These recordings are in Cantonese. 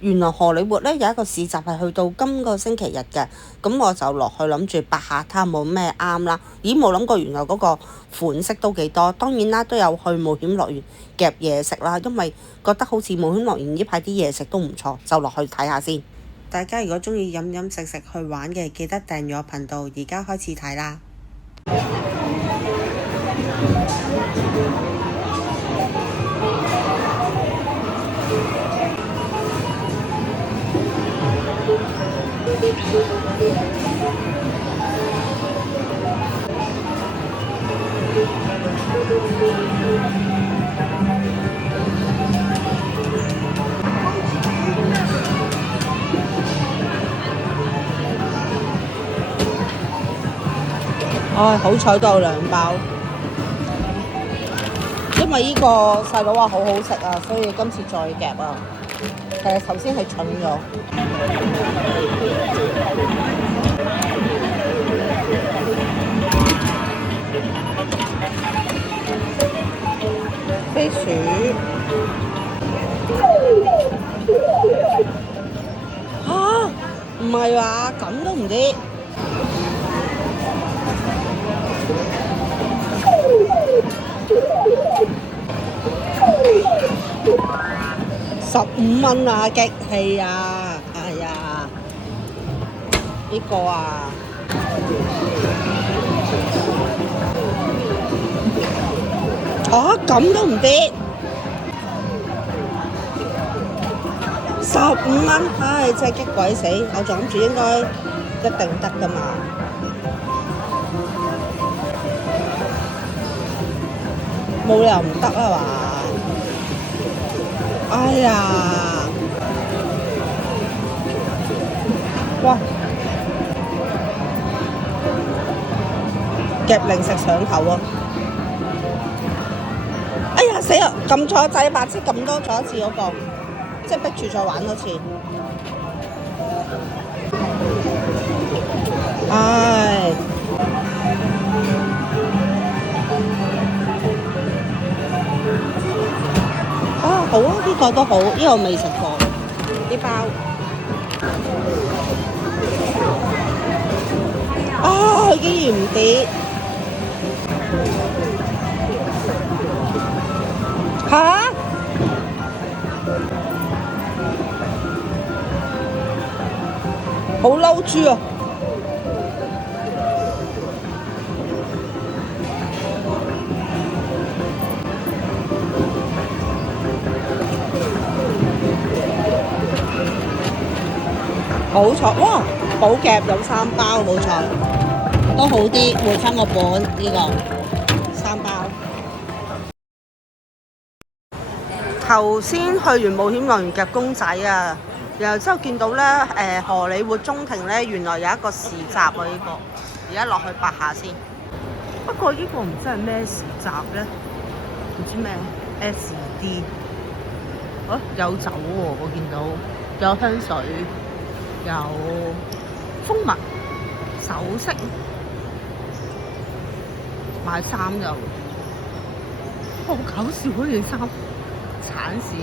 原來荷里活咧有一個市集係去到今個星期日嘅，咁我就落去諗住八下睇下冇咩啱啦。咦，冇諗過原來嗰個款式都幾多，當然啦都有去冒險樂園夾嘢食啦，因為覺得好似冒險樂園呢排啲嘢食都唔錯，就落去睇下先。大家如果鍾意飲飲食食去玩嘅，記得訂閱我頻道，而家開始睇啦。唉，好彩都有2包，因為呢個細佬話好好食啊，所以今次再夾啊。頭先係蠢咗。飛鼠嚇，唔係話咁都唔知。15蚊啊，激氣啊！哎呀，呢個啊，咁都唔跌，15蚊，唉，真係激鬼死！我仲諗住應該一定得㗎嘛。冇理由唔得啊嘛！哎呀，哇！夾零食上頭啊！哎呀死啊！撳錯掣，白痴撳多咗一次嗰個，即係逼住再玩多次。唉。好啊，呢個都好，呢個未食過呢包。竟然唔跌嚇！好嬲豬啊！好彩，哇！寶夾有3包，冇錯，都好啲，換翻個本呢個3包。頭先去完冒險樂園夾公仔啊，然後之後見到咧荷里活中庭咧，原來有一個市集啊，呢個而家落去八下先。不過呢個唔知係咩市集咧，唔知咩 SD。有酒喎，我見到有香水。有蜂蜜、首飾，買衫又，好搞笑嗰件衫，橙屎！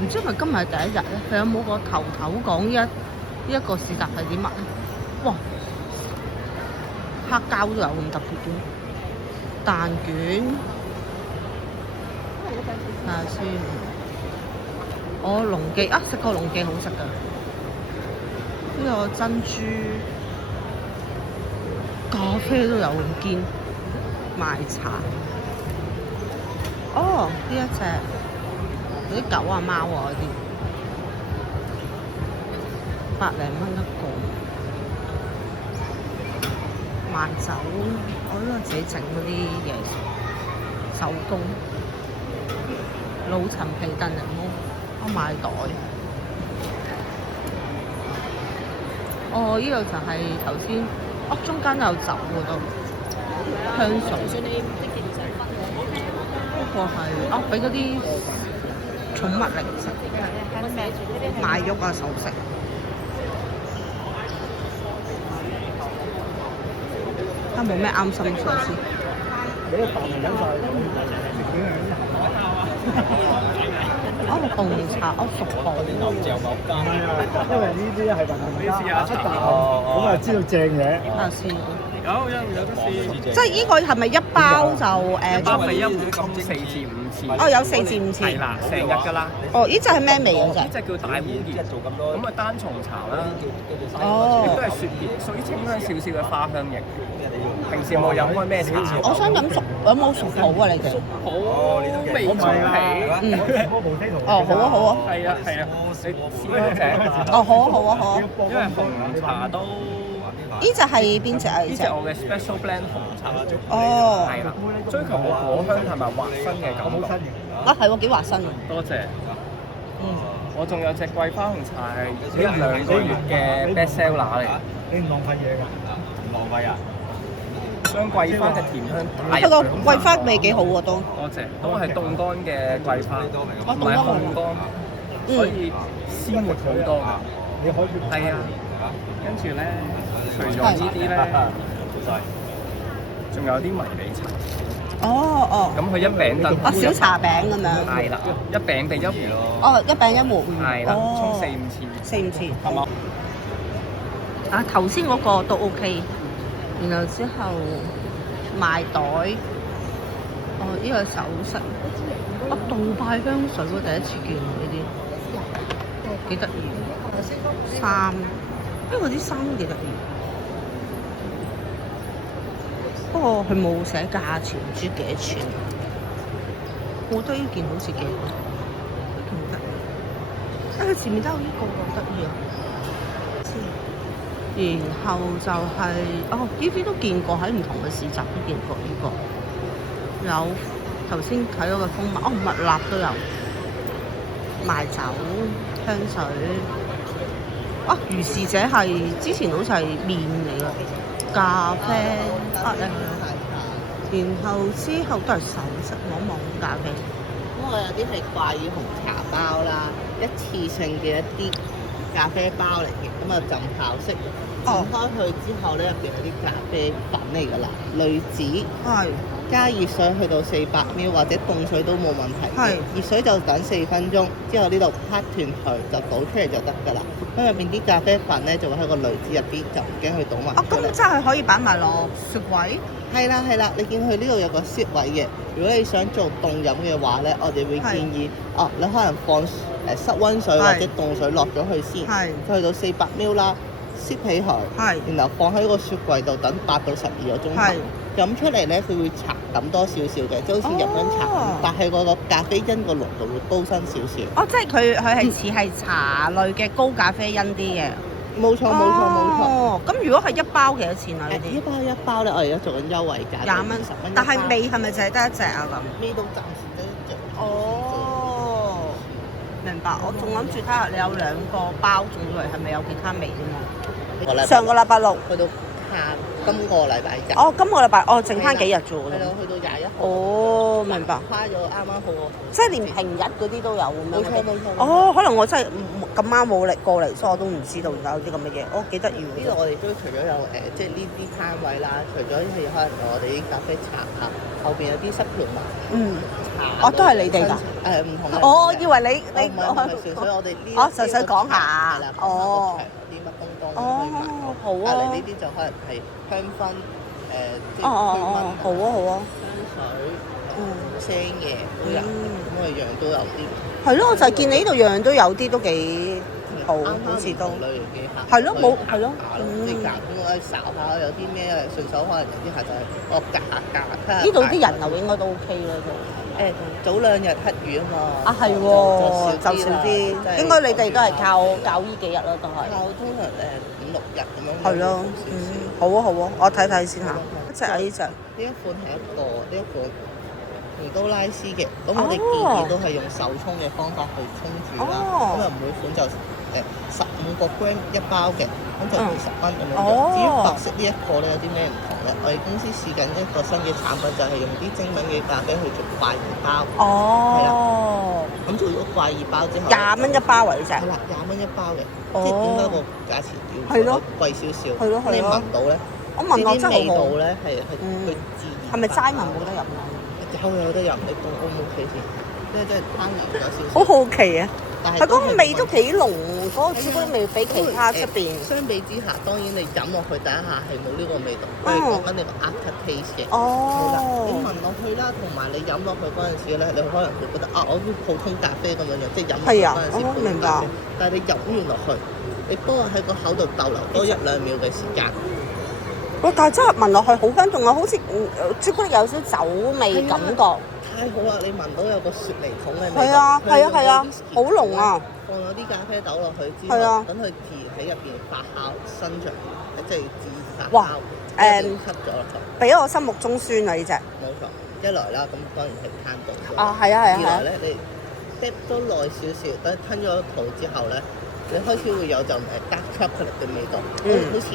唔知係咪今日係第一日咧？佢有冇個頭講呢一個市集係啲乜咧？哇！黑膠都有咁特別嘅蛋卷，睇下先。龍記啊，食過龍記好食㗎。呢個珍珠咖啡都有咁堅，賣茶。呢一隻嗰啲狗啊貓啊嗰啲，100零蚊一個。賣酒，我呢個自己整嗰啲嘢食，手工。老陳皮燉檸檬。我買袋。呢個就係頭先，中間有酒喎都，香水。呢個係俾嗰啲寵物零食，賣喐啊首飾。睇下冇咩啱心水先。紅茶，熟普。因為呢啲係運動家出啖，咁啊知道正嘢。睇下先。有得試。即係呢個係咪一包就一包咪一碗咁4至5次。哦，有4至5次。係啦，成日㗎啦。哦，呢隻係咩味嘅啫？呢隻叫大烏葉，咁啊單叢茶啦。哦。亦都係雪葉，屬於清香少少嘅花香型。平時有冇飲開咩茶？我想飲熟，有冇熟普啊？你哋？好味重皮。哦，好啊，好啊。係啊，係啊，你試嗰隻。哦，好啊，好啊，好啊。因為紅茶都。呢隻係邊隻啊？呢隻我嘅 special blend 紅茶。哦。係啦，追求個果香同埋滑身嘅感覺。啊，係喎，幾滑身喎。多謝。我仲有隻桂花紅茶係1-2個月嘅 best seller 嚟。你唔浪費嘢㗎？唔浪費啊！將桂花嘅甜香帶入去。佢個桂花味幾好喎都。多謝，都係凍乾嘅桂花，唔係烘乾，所以鮮活好多㗎。你可以係啊，跟住咧，除咗呢啲咧，仲有啲迷你茶。哦哦。咁佢一餅燉。哦，小茶餅咁樣。係啦，一餅定1壺。哦，一餅1壺。係啦，沖4-5次。4-5次。係嘛？啊，頭先嗰個都 OK， 然後之後賣袋。哦，呢個首飾。哦，杜拜香水我第一次見喎呢啲，幾得意。衫，因為啲衫幾得意。不過佢冇寫價錢，唔知幾多錢。我覺得呢件好似幾好，都唔得。啊，佢前面都有呢個喎，得意啊！然後就係、哦，呢啲都見過喺唔同嘅市集都見過呢、個。有頭先睇到嘅蜂蜜，哦，蜜蠟都有。賣酒、香水。啊，如是者係之前好似係麵嚟㗎，咖啡啊然後之後都係首飾，望一望啲咖啡。咁我有啲係掛耳紅茶包啦，一次性嘅一啲咖啡包嚟嘅，咁啊浸泡式，剪開去之後咧，入邊有啲咖啡粉嚟㗎啦，濾紙，加熱水去到400ml或者凍水都冇問題嘅。熱水就等4分鐘，之後呢度拍斷佢就倒出嚟就得㗎啦。咁入邊啲咖啡粉咧就會喺個濾紙入邊，就唔驚佢倒埋。哦，咁真係可以擺埋落雪櫃？係啦係啦，你見佢呢度有個雪位嘅。如果你想做凍飲嘅話咧，我哋會建議你可能放室溫水或者凍水落咗去先，去到400ml啦，攝起佢，然後放喺個雪櫃度等8到12個鐘頭。飲出嚟咧，佢會茶感多少少嘅，即係好似入緊茶咁，但係個咖啡因個濃度會高身少少。哦，即係佢係似係茶類嘅高咖啡因啲嘅。冇錯冇錯冇錯。哦，咁如果係一包幾多錢啊？呢啲一包咧，我而家做緊優惠價，20蚊10蚊。但係味係咪淨係得一隻啊？咁味道暫時得一隻。哦，明白。我仲諗住睇下你有2個包，仲以為係咪有其他味添嘛？上個禮拜6去到今個禮拜日。哦，今個禮拜剩翻幾日啫喎？係咯，去到21號。哦，明白。跨咗啱啱好喎。即係連平日嗰啲都有咁樣。冇錯冇錯。哦，可能我真係咁啱冇嚟過嚟，所以我都唔知道有啲咁嘅嘢。哦，幾得意喎！呢度我哋都除咗有即係呢啲攤位啦，除咗係可能我哋啲咖啡茶啊，後邊有啲濕條茶。哦，都係你哋㗎？唔同。我以為你唔係純粹我哋呢。純粹講下。哦。啲乜東東。哦，好啊。隔離呢啲就可能係香薰即係好啊好啊。香水，聲嘅都有，咁我哋樣都有啲。係咯，我就係見你呢度樣樣都有啲，都幾好，好似都。類型嘅客。係咯，冇係咯。即係夾咁我睄下有啲咩順手，可能有啲客就係我夾下。呢度啲人流應該都 OK 啦都。早2日黑雨啊嘛。啊係喎，就少啲。應該你哋都係靠呢幾日啦，都係。靠通常5-6日咁樣。係咯，好啊好啊，我睇睇先嚇。一隻啊呢隻。呢一款係呢一款梅都拉絲嘅，咁我哋建議都係用手沖嘅方法去沖煮啦。咁啊每款就15個 gram 一包嘅，咁就20蚊咁樣樣。至於白色呢一個咧有啲咩唔同咧？我哋公司試緊一個新嘅產品，就係用啲精品嘅咖啡去做掛耳包。係啦。咁做咗掛耳包之後，20蚊一包為啫。係啦，20蚊一包嘅，即係點解個價錢要貴少少？係咯。你聞到咧？我聞落真係好好。味道咧係佢自然。係咪齋聞冇得飲啊？有得飲，你講 O 唔 OK 先？即係攤涼咗少少。好好奇啊！但係佢嗰個味都幾濃，嗰個朱古力味比其他出邊。相比之下，當然你飲落去第一下係冇呢個味道，我係講緊你個 after taste 嘅。係啦，你聞落去啦，同埋你飲落去嗰陣時咧，你可能會覺得啊，我啲普通咖啡咁樣樣，即係飲落去嗰陣時普通咖啡。但係你飲完落去，你幫我喺個口度逗留多1-2秒嘅時間。哇！但係真係聞落去好香，仲有好似朱古力有少少酒味感覺。太好啦！你聞到有個雪梨桶嘅味道。係啊係啊係啊，好濃啊！放咗啲咖啡豆落去之後，等佢自然喺入邊發酵生長，即係自然發酵，吸咗落去。俾我心目中酸啊！呢隻。冇錯，一來啦，咁當然係攤凍。啊，係啊係啊。二來咧，你 dip 多耐少少，等吞咗肚之後咧，你開始會有陣dark chocolate 嘅味道，好似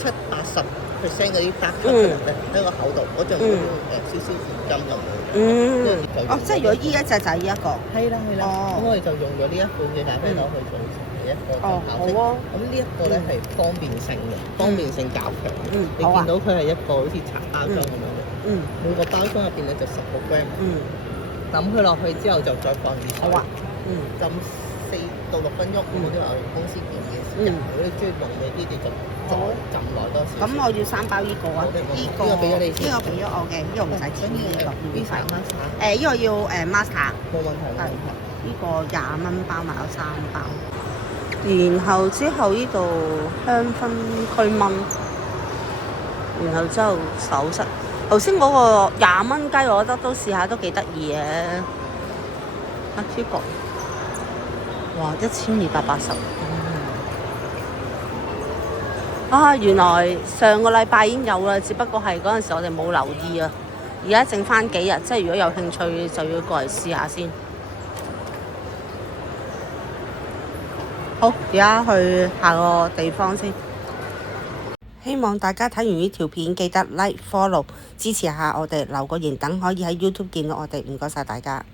70-80%嗰啲 dark chocolate 咧喺個口度，嗰陣少少甜甘咁。即係如果依一隻就係依一個。係啦係啦。咁我哋就用咗呢一款嘅咖啡豆去做成一個浸泡式。咁呢一個咧係方便性嘅，方便性較強。你見到佢係一個好似茶包裝咁樣嘅。每個包裝入邊咧就10個 gram。抌佢落去之後就再放熱水。好啊。浸4到6分鐘，咁都係公司建議嘅時間。如果你中意濃味啲，你就再浸耐多少。咁我要3包呢個啊？呢個俾咗你先。呢個俾咗我嘅，呢個唔使錢。呢個要使 master。呢個要master。冇問題。係。呢個20蚊包埋有3包。然後之後呢度香薰驅蚊，然後之後首飾。頭先嗰個20蚊雞，我覺得都試下都幾得意嘅。呢個。哇！1280。原來上個禮拜已經有啦，只不過係嗰陣時我哋冇留意啊。而家剩翻幾日，即係如果有興趣就要過嚟試下先。好，而家去下個地方先。希望大家睇完呢條片記得 like、follow 支持下我哋，留個言等可以喺 YouTube 見到我哋。唔該晒大家。